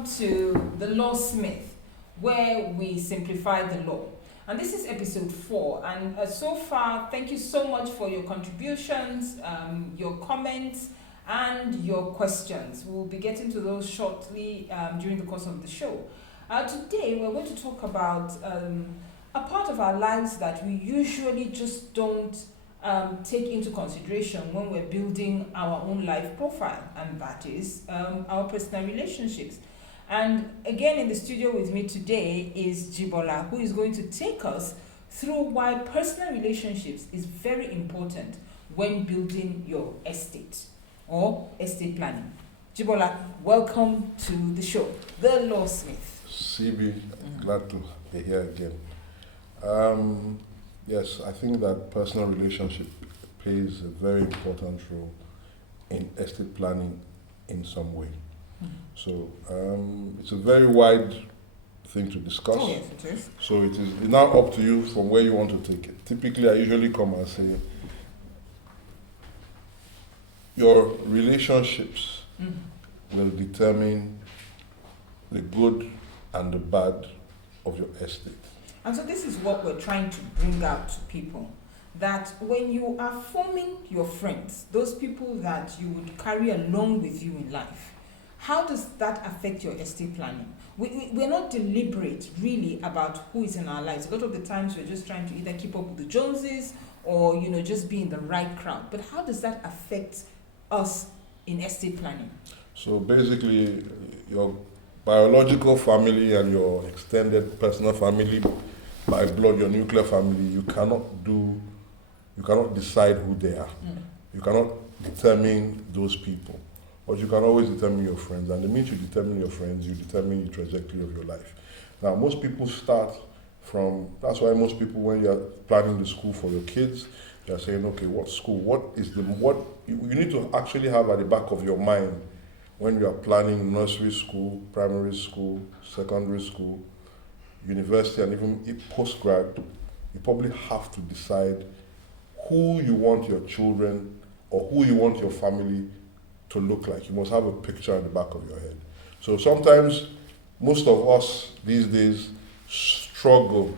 welcome to the Lawsmyth, where we simplify the law. And this is episode 4. And so far, thank you so much for your contributions, your comments, and your questions. We'll be getting to those shortly during the course of the show. Today, we're going to talk about a part of our lives that we usually just don't take into consideration when we're building our own life profile, and that is our personal relationships. And again, in the studio with me today is Jibola, who is going to take us through why personal relationships is very important when building your estate or estate planning. Jibola, welcome to the show, The Lawsmyth. CB, glad to be here again. Yes, I think that personal relationship plays a very important role in estate planning in some way. So it's a very wide thing to discuss. Oh, yes, it is. So it's now up to you from where you want to take it. Typically, I usually come and say, your relationships will determine the good and the bad of your estate. And so this is what we're trying to bring out to people, that when you are forming your friends, those people that you would carry along with you in life, how does that affect your estate planning? We're not deliberate really about who is in our lives. A lot of the times we're just trying to either keep up with the Joneses or just be in the right crowd. But how does that affect us in estate planning? So basically, your biological family and your extended personal family, by blood, your nuclear family, you cannot decide who they are. You cannot determine those people, but you can always determine your friends. And the minute you determine your friends, you determine the trajectory of your life. Now, most people start from, that's why most people, when you're planning the school for your kids, you're saying, okay, what school, you need to actually have at the back of your mind when you are planning nursery school, primary school, secondary school, university, and even postgrad, you probably have to decide who you want your children or who you want your family to look like. You must have a picture in the back of your head. So sometimes most of us these days struggle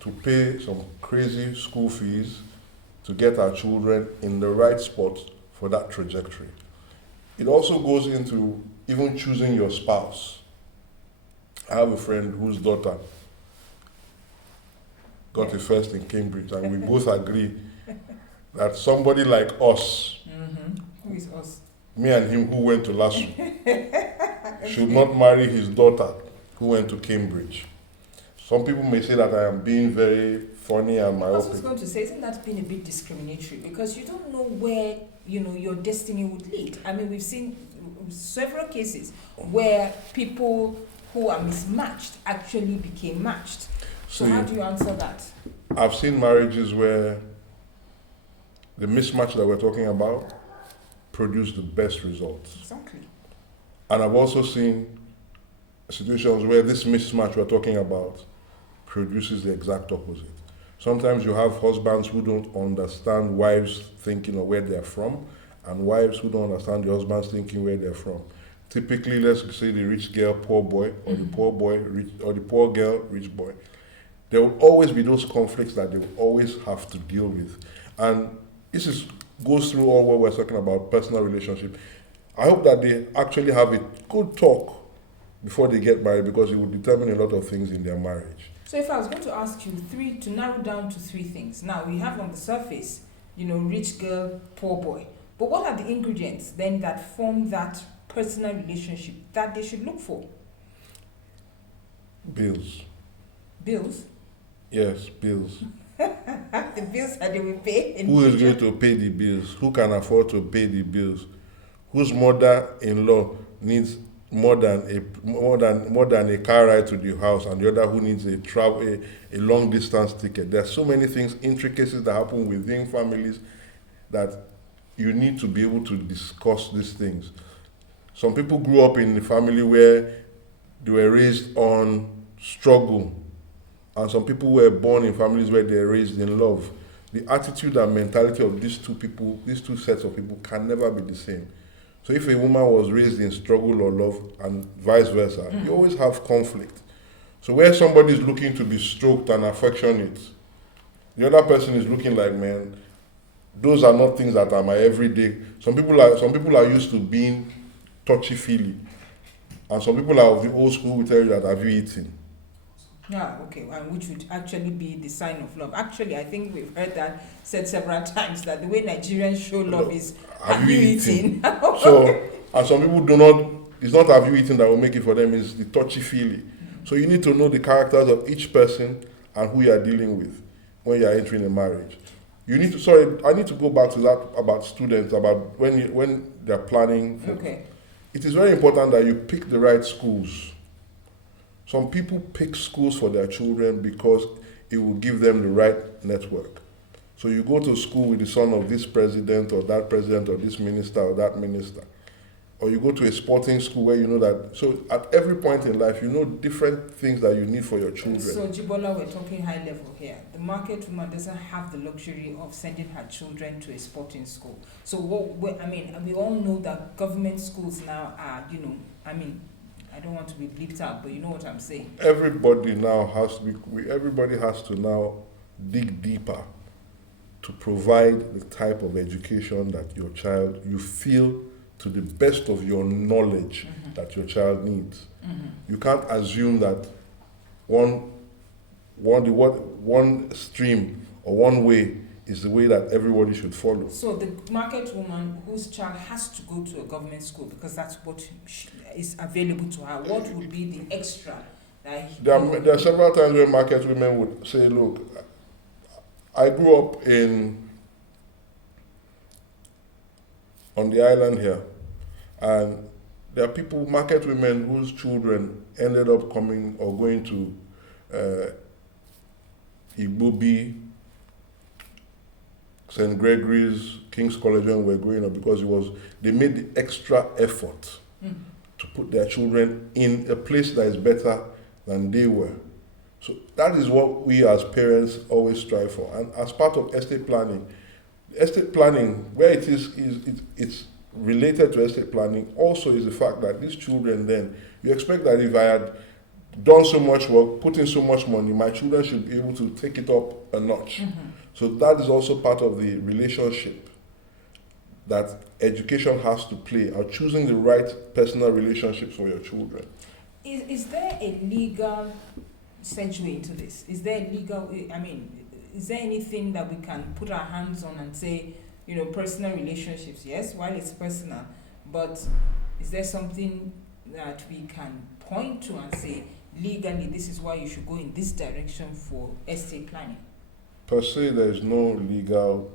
to pay some crazy school fees to get our children in the right spot for that trajectory. It also goes into even choosing your spouse. I have a friend whose daughter got a first in Cambridge, and we both agree that somebody like us, Who is us? me and him who went to LASU, should not marry his daughter who went to Cambridge. Some people may say that I am being very funny and I was myopic. just going to say, isn't that being a bit discriminatory? Because you don't know where your destiny would lead. I mean, we've seen several cases where people who are mismatched actually became matched. So how do you answer that? I've seen marriages where the mismatch that we're talking about produced the best results. Exactly. And I've also seen situations where this mismatch we're talking about produces the exact opposite. Sometimes you have husbands who don't understand wives' thinking or where they're from, and wives who don't understand the husband's thinking where they're from. Typically, let's say the rich girl, poor boy, or the poor boy, rich, or the poor girl, rich boy. There will always be those conflicts that they will always have to deal with. And this goes through all what we're talking about, personal relationship. I hope that they actually have a good talk before they get married, because it will determine a lot of things in their marriage. So if I was going to ask you to narrow down to 3 things. Now, we have on the surface, rich girl, poor boy. But what are the ingredients then that form that personal relationship that they should look for? Bills. Bills? Yes, bills. The bills that they will pay. Who is going to pay the bills? Who can afford to pay the bills? Whose mother-in-law needs more than a car ride to the house, and the other who needs a long distance ticket? There are so many things, intricacies that happen within families, that you need to be able to discuss these things. Some people grew up in a family where they were raised on struggle, and some people were born in families where they were raised in love. The attitude and mentality of these two sets of people can never be the same. So if a woman was raised in struggle or love and vice versa, you always have conflict. So where somebody is looking to be stroked and affectionate, the other person is looking like, man, those are not things that are my everyday. Some people are used to being touchy-feely. And some people are of the old school will tell you that, have you eaten? Yeah, okay, and which would actually be the sign of love. Actually, I think we've heard that said several times, that the way Nigerians show love is, have you eaten? So, and some people do not, it's not have you eaten that will make it for them, it's the touchy-feely. So you need to know the characters of each person and who you are dealing with when you are entering a marriage. You need to, I need to go back to that about students, about when they're planning. Okay. It is very important that you pick the right schools. Some people pick schools for their children because it will give them the right network. So you go to school with the son of this president or that president or this minister or that minister. Or you go to a sporting school where you know that. So at every point in life, you know different things that you need for your children. So Jibola, we're talking high level here. The market woman doesn't have the luxury of sending her children to a sporting school. So we all know that government schools now are, I don't want to be bleeped out, but you know what I'm saying. Everybody now has to everybody has to now dig deeper to provide the type of education that your child, you feel to the best of your knowledge that your child needs. You can't assume that one stream or one way is the way that everybody should follow. So the market woman whose child has to go to a government school because that's what is available to her, what would be the extra? There are several times where market women would say, look, I grew up on the island here, and there are people, market women, whose children ended up coming or going to Igbobi, St. Gregory's, King's College when we were growing up, because they made the extra effort to put their children in a place that is better than they were. So that is what we as parents always strive for. And as part of estate planning, where it is it's related to estate planning also is the fact that these children then, you expect that if I had done so much work, put in so much money, my children should be able to take it up a notch. So that is also part of the relationship that education has to play, or choosing the right personal relationships for your children. Is there a legal segue into this? Is there is there anything that we can put our hands on and say, personal relationships, yes, while it's personal, but is there something that we can point to and say, legally, this is why you should go in this direction for estate planning? Per se, there's no legal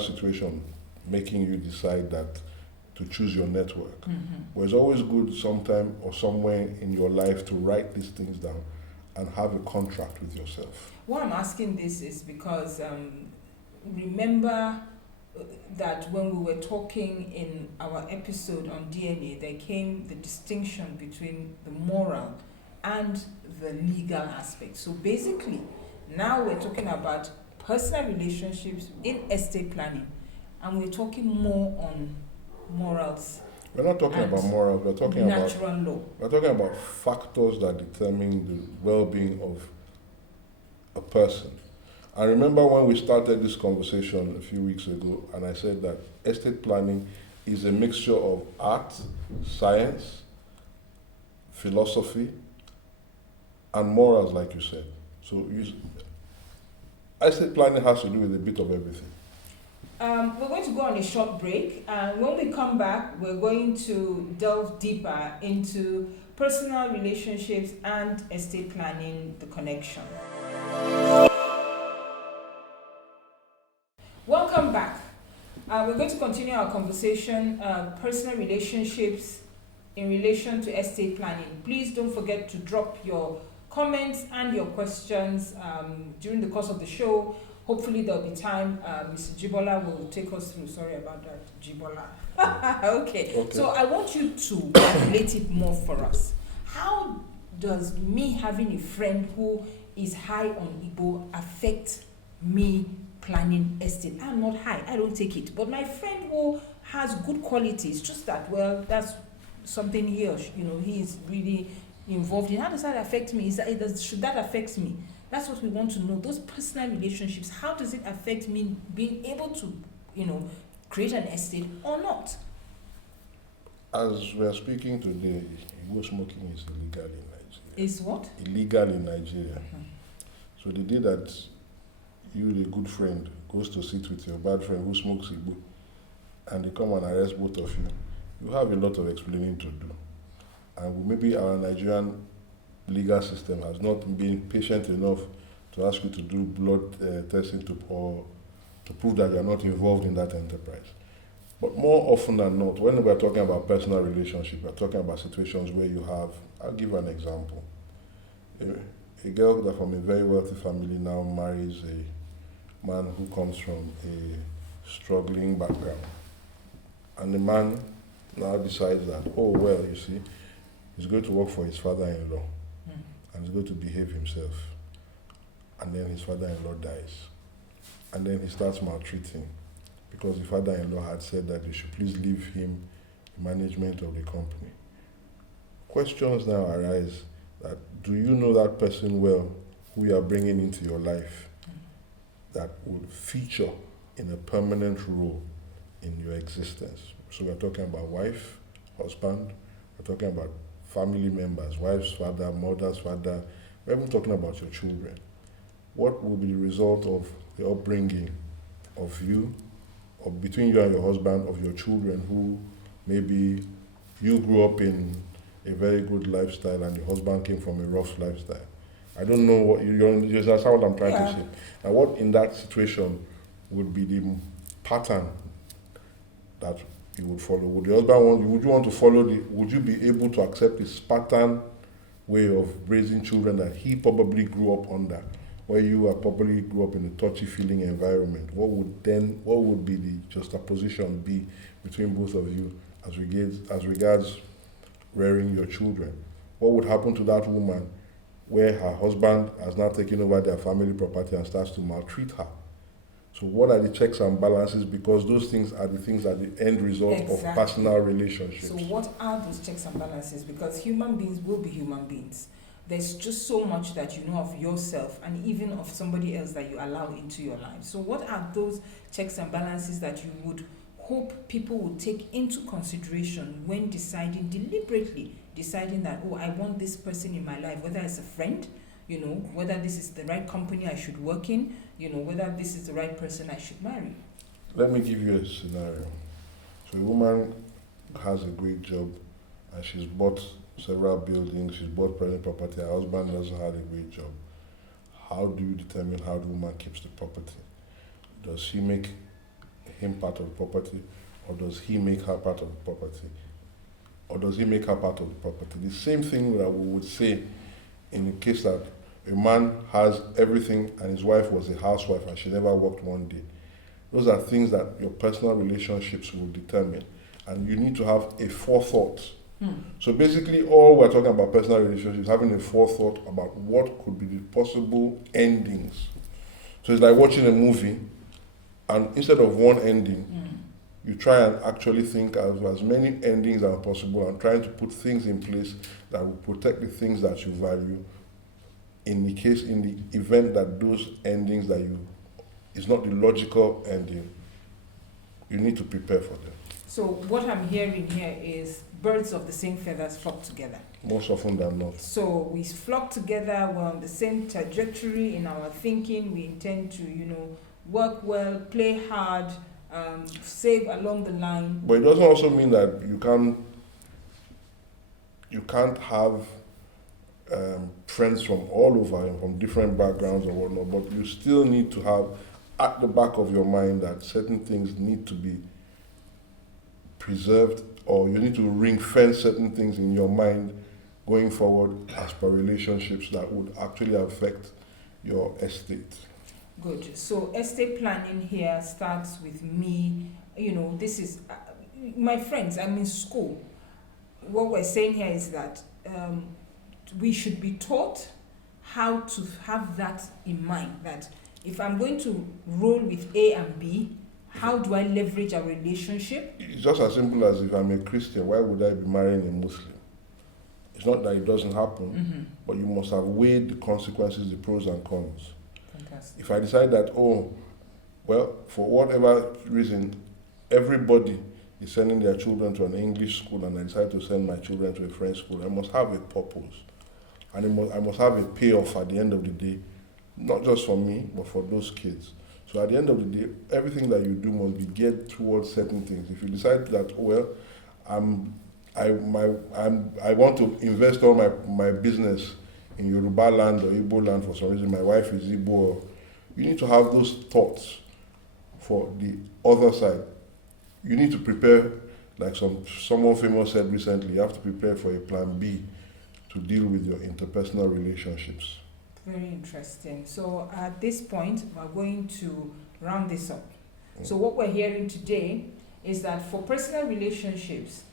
situation making you decide that to choose your network. But it's always good sometime or somewhere in your life to write these things down and have a contract with yourself. Why I'm asking this is because remember that when we were talking in our episode on DNA, there came the distinction between the moral and the legal aspect. So basically, now we're talking about personal relationships in estate planning, and we're talking more on morals. We're not talking about morals, we're talking natural law. We're talking about factors that determine the well-being of a person. I remember when we started this conversation a few weeks ago, and I said that estate planning is a mixture of art, science, philosophy, and morals, like you said. So estate planning has to do with a bit of everything. We're going to go on a short break, and when we come back, we're going to delve deeper into personal relationships and estate planning, the connection. Welcome back. We're going to continue our conversation, personal relationships in relation to estate planning. Please don't forget to drop your comments and your questions during the course of the show. Hopefully there'll be time. Mr. Jibola will take us through. Sorry about that, Jibola. Okay. So I want you to relate it more for us. How does me having a friend who is high on Igbo affect me planning estate? I'm not high, I don't take it. But my friend who has good qualities, just that, well, that's something he or she, he is really involved in. How does that affect me? Should that affect me? That's what we want to know. Those personal relationships, how does it affect me being able to, create an estate or not? As we are speaking today, illegal smoking is illegal in Nigeria. Is what? Illegal in Nigeria. So the day that you, the good friend, goes to sit with your bad friend who smokes igbo, and they come and arrest both of you, you have a lot of explaining to do. And maybe our Nigerian legal system has not been patient enough to ask you to do blood testing to prove that you are not involved in that enterprise. But more often than not, when we are talking about personal relationship, we are talking about situations where you have, I'll give you an example. A girl that from a very wealthy family now marries a man who comes from a struggling background. And the man now decides that, oh, well, you see, he's going to work for his father-in-law and he's going to behave himself. And then his father-in-law dies. And then he starts maltreating because the father-in-law had said that they should please leave him the management of the company. Questions now arise that, do you know that person well who you are bringing into your life that would feature in a permanent role in your existence? So we're talking about wife, husband, we're talking about family members, wife's father, mother's father, we're even talking about your children. What will be the result of the upbringing of you, or between you and your husband, of your children who maybe you grew up in a very good lifestyle and your husband came from a rough lifestyle? I don't know what you understand what I'm trying to say. And what in that situation would be the pattern that you would follow? Would the husband would you want to follow would you be able to accept this pattern way of raising children that he probably grew up under, where you are probably grew up in a touchy-feeling environment? What would be the juxtaposition be between both of you as regards rearing your children? What would happen to that woman where her husband has now taken over their family property and starts to maltreat her? So what are the checks and balances? Because those things are the things that the end result of personal relationships. So what are those checks and balances? Because human beings will be human beings. There's just so much that you know of yourself and even of somebody else that you allow into your life. So what are those checks and balances that you would hope people would take into consideration when deliberately deciding that, oh, I want this person in my life, whether it's a friend, whether this is the right company I should work in, whether this is the right person I should marry? Let me give you a scenario. So a woman has a great job and she's bought several buildings, she's bought private property, her husband doesn't have a great job. How do you determine how the woman keeps the property? Does she make him part of the property, or does he make her part of the property? Or does he make her part of the property? The same thing that we would say in the case that a man has everything and his wife was a housewife and she never worked one day. Those are things that your personal relationships will determine, and you need to have a forethought. So basically all we're talking about personal relationships, having a forethought about what could be the possible endings. So it's like watching a movie, and instead of one ending, you try and actually think of as many endings as possible and trying to put things in place that will protect the things that you value in the event that those endings that is not the logical ending. You need to prepare for them. So what I'm hearing here is birds of the same feathers flock together. Most often than not. So we flock together, we're on the same trajectory in our thinking. We intend to, work well, play hard, save along the line. But it doesn't also mean that you can't have friends from all over and from different backgrounds or whatnot, but you still need to have at the back of your mind that certain things need to be preserved, or you need to ring fence certain things in your mind going forward as per relationships that would actually affect your estate. Good. So estate planning here starts with me. This is my friends. I'm in school. What we're saying here is that we should be taught how to have that in mind, that if I'm going to roll with A and B, How do I leverage a relationship? It's just as simple as if I'm a Christian, why would I be marrying a Muslim? It's not that it doesn't happen, but you must have weighed the consequences, the pros and cons. Fantastic. If I decide that, oh, well, for whatever reason, everybody is sending their children to an English school and I decide to send my children to a French school, I must have a purpose. And I must have a payoff at the end of the day, not just for me, but for those kids. So at the end of the day, everything that you do must be geared towards certain things. If you decide that, oh, well, I want to invest all my business in Yoruba land or Igbo land for some reason, my wife is Igbo, you need to have those thoughts for the other side. You need to prepare, like someone famous said recently, you have to prepare for a plan B to deal with your interpersonal relationships. Very interesting. So at this point, we're going to round this up. So what we're hearing today is that for personal relationships,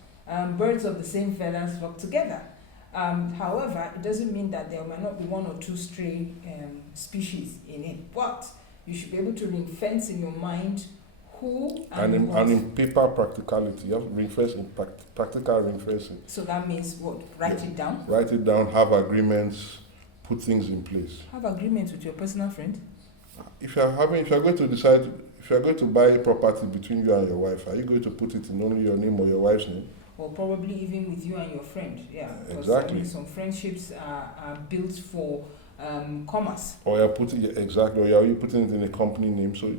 birds of the same feathers flock together. However, it doesn't mean that there might not be one or two stray species in it, but you should be able to ring fence in your mind who and in paper practicality, you have to ring fence in practical ring fencing. So that means what? Write it down? Write it down, have agreements, put things in place. Have agreements with your personal friend? If you're going to buy a property between you and your wife, are you going to put it in only your name or your wife's name? Or probably even with you and your friend, yeah. Exactly. I mean, some friendships are built for commerce. Or you're putting it in a company name. So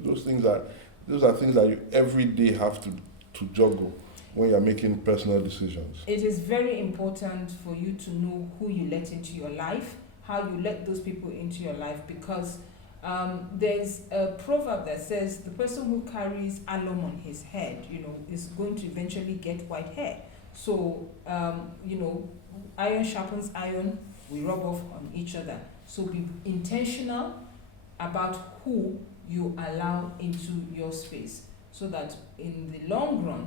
those are things that you every day have to juggle when you're making personal decisions. It is very important for you to know who you let into your life, how you let those people into your life, because there's a proverb that says the person who carries alum on his head, is going to eventually get white hair. So, iron sharpens iron, we rub off on each other. So be intentional about who you allow into your space, so that in the long run,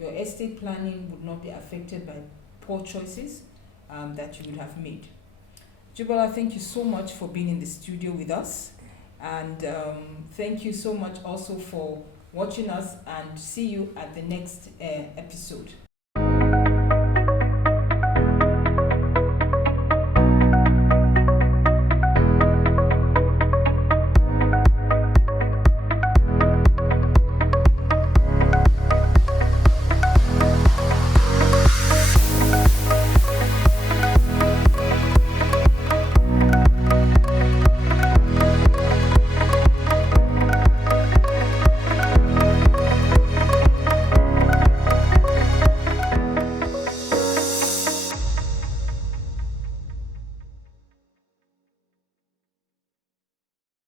your estate planning would not be affected by poor choices that you would have made. Jibola, thank you so much for being in the studio with us. And thank you so much also for watching us, and see you at the next episode.